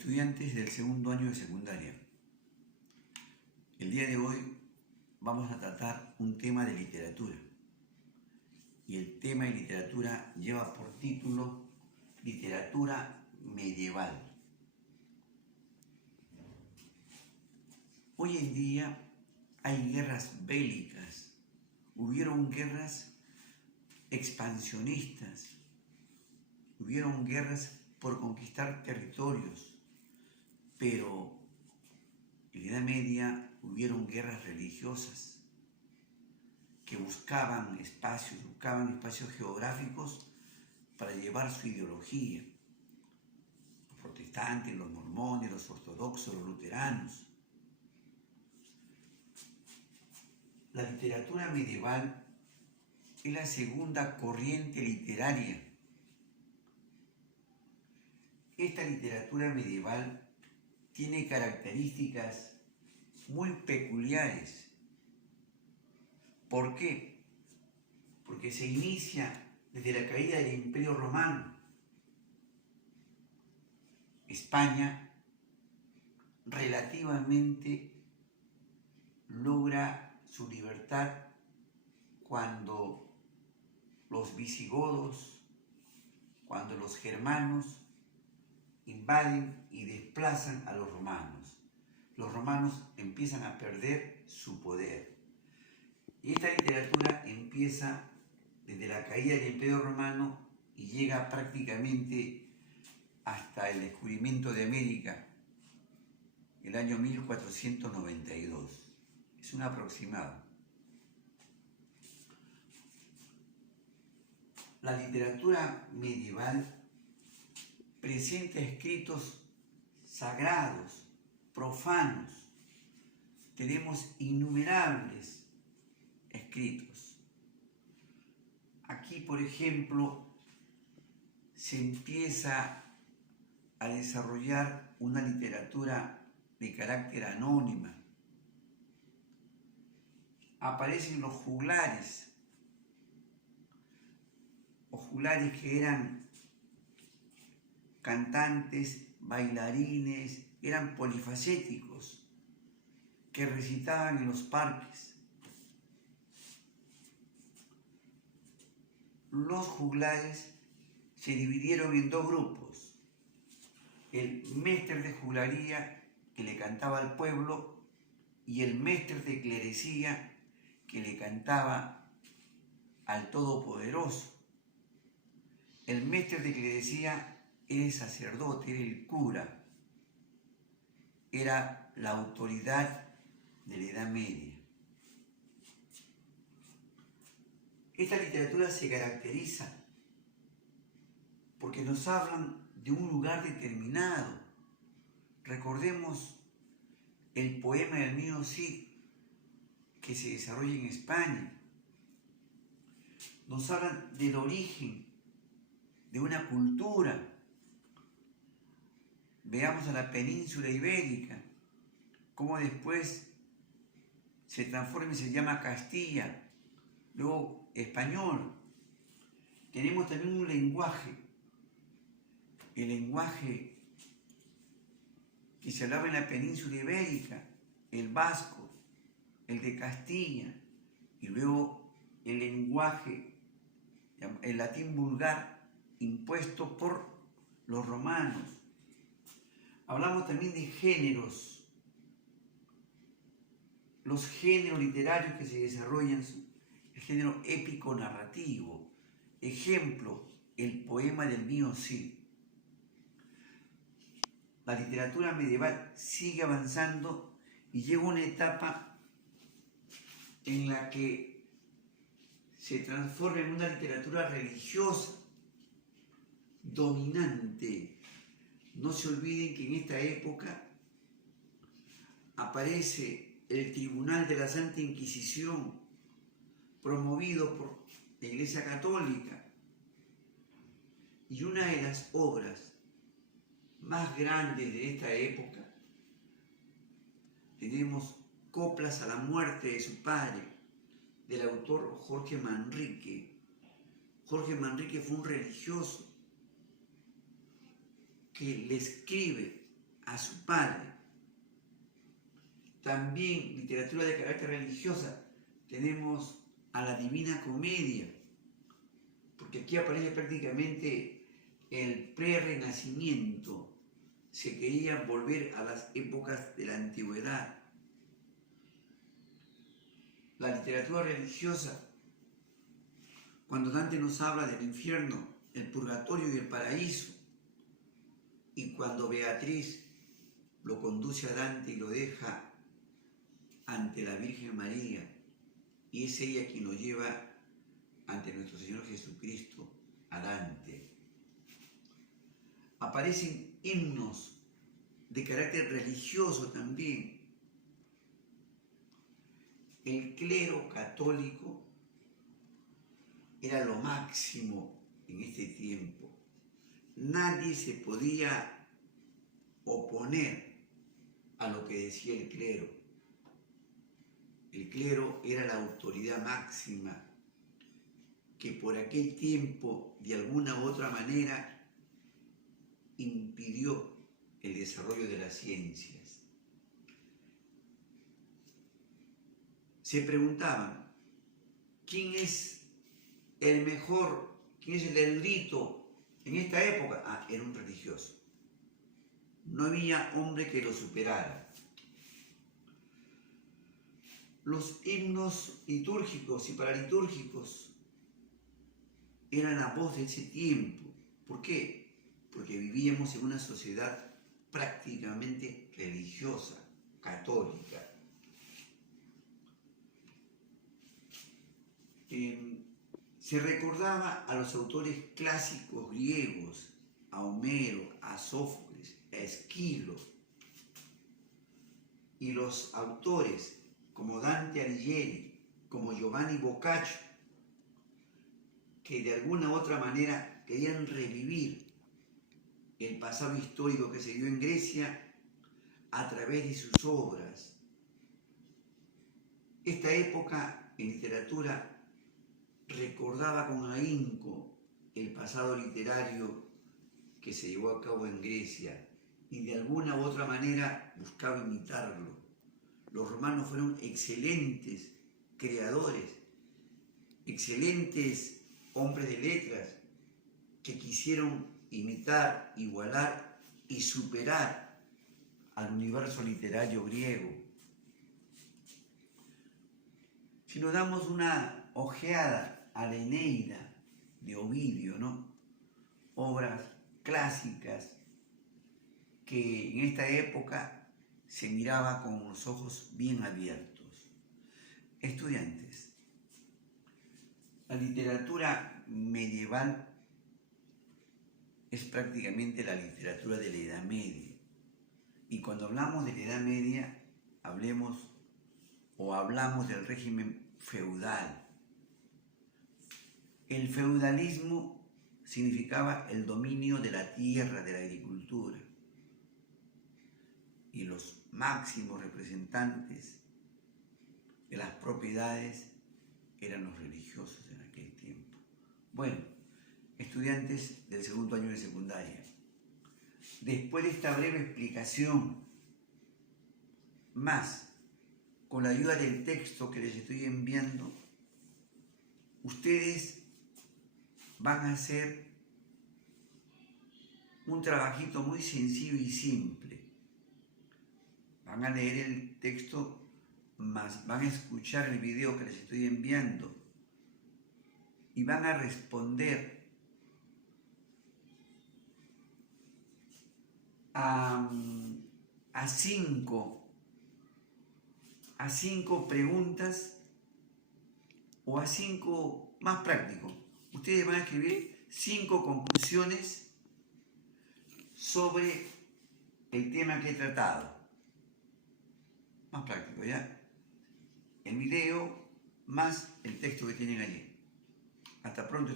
estudiantes del segundo año de secundaria. El día de hoy vamos a tratar un tema de literatura. Y el tema de literatura lleva por título Literatura Medieval. Hoy en día hay guerras bélicas, hubieron guerras expansionistas, hubieron guerras por conquistar territorios, pero en la Edad Media hubieron guerras religiosas que buscaban espacios geográficos para llevar su ideología. Los protestantes, los mormones, los ortodoxos, los luteranos. La literatura medieval es la segunda corriente literaria. Esta literatura medieval tiene características muy peculiares. ¿Por qué? Porque se inicia desde la caída del Imperio Romano. España relativamente logra su libertad cuando los visigodos, cuando los germanos invaden y desplazan a los romanos. Los romanos empiezan a perder su poder. Y esta literatura empieza desde la caída del Imperio Romano y llega prácticamente hasta el descubrimiento de América, el año 1492. Es un aproximado. La literatura medieval presenta escritos sagrados, profanos. Tenemos innumerables escritos. Aquí, por ejemplo, se empieza a desarrollar una literatura de carácter anónima. Aparecen los juglares que eran cantantes, bailarines, eran polifacéticos, que recitaban en los parques. Los juglares se dividieron en dos grupos: el mestre de juglaría, que le cantaba al pueblo, y el mestre de clerecía, que le cantaba al Todopoderoso. El mestre de clerecía era el sacerdote, era el cura, era la autoridad de la Edad Media. Esta literatura se caracteriza porque nos hablan de un lugar determinado. Recordemos el poema del Mío Cid, que se desarrolla en España. Nos hablan del origen de una cultura. Veamos a la península ibérica, cómo después se transforma y se llama Castilla, luego español. Tenemos también un lenguaje, el lenguaje que se hablaba en la península ibérica, el vasco, el de Castilla, y luego el lenguaje, el latín vulgar, impuesto por los romanos. Hablamos también de géneros, los géneros literarios que se desarrollan, el género épico narrativo. Ejemplo, el poema del Mío Cid. La literatura medieval sigue avanzando y llega a una etapa en la que se transforma en una literatura religiosa, dominante. No se olviden que en esta época aparece el Tribunal de la Santa Inquisición, promovido por la Iglesia Católica, y una de las obras más grandes de esta época, tenemos Coplas a la muerte de su padre, del autor Jorge Manrique. Jorge Manrique fue un religioso que le escribe a su padre. También literatura de carácter religiosa, tenemos a la Divina Comedia, porque aquí aparece prácticamente el pre-renacimiento. Se quería volver a las épocas de la antigüedad. La literatura religiosa, cuando Dante nos habla del infierno, el purgatorio y el paraíso, y cuando Beatriz lo conduce a Dante y lo deja ante la Virgen María, y es ella quien lo lleva ante nuestro Señor Jesucristo, a Dante. Aparecen himnos de carácter religioso también. El clero católico era lo máximo en este tiempo. Nadie se podía oponer a lo que decía el clero. El clero era la autoridad máxima que por aquel tiempo, de alguna u otra manera, impidió el desarrollo de las ciencias. Se preguntaban, ¿quién es el mejor, quién es el erudito en esta época? Ah, era un religioso. No había hombre que lo superara. Los himnos litúrgicos y paralitúrgicos eran la voz de ese tiempo. ¿Por qué? Porque vivíamos en una sociedad prácticamente religiosa, católica. Se recordaba a los autores clásicos griegos, a Homero, a Sófocles, a Esquilo, y los autores como Dante Alighieri, como Giovanni Boccaccio, que de alguna u otra manera querían revivir el pasado histórico que se dio en Grecia a través de sus obras. Esta época en literatura recordaba con ahínco el pasado literario que se llevó a cabo en Grecia y de alguna u otra manera buscaba imitarlo. Los romanos fueron excelentes creadores, excelentes hombres de letras que quisieron imitar, igualar y superar al universo literario griego. Si nos damos una ojeada a la Eneida de Ovidio, ¿no? Obras clásicas que en esta época se miraba con los ojos bien abiertos. Estudiantes, la literatura medieval es prácticamente la literatura de la Edad Media. Y cuando hablamos de la Edad Media, hablamos del régimen feudal. El feudalismo significaba el dominio de la tierra, de la agricultura. Y los máximos representantes de las propiedades eran los religiosos en aquel tiempo. Bueno, estudiantes del segundo año de secundaria, después de esta breve explicación, más con la ayuda del texto que les estoy enviando, ustedes van a hacer un trabajito muy sencillo y simple. Van a leer el texto, más van a escuchar el video que les estoy enviando y van a responder a cinco preguntas o a cinco, más práctico. Ustedes van a escribir 5 conclusiones sobre el tema que he tratado. Más práctico, ¿ya? El video más el texto que tienen allí. Hasta pronto.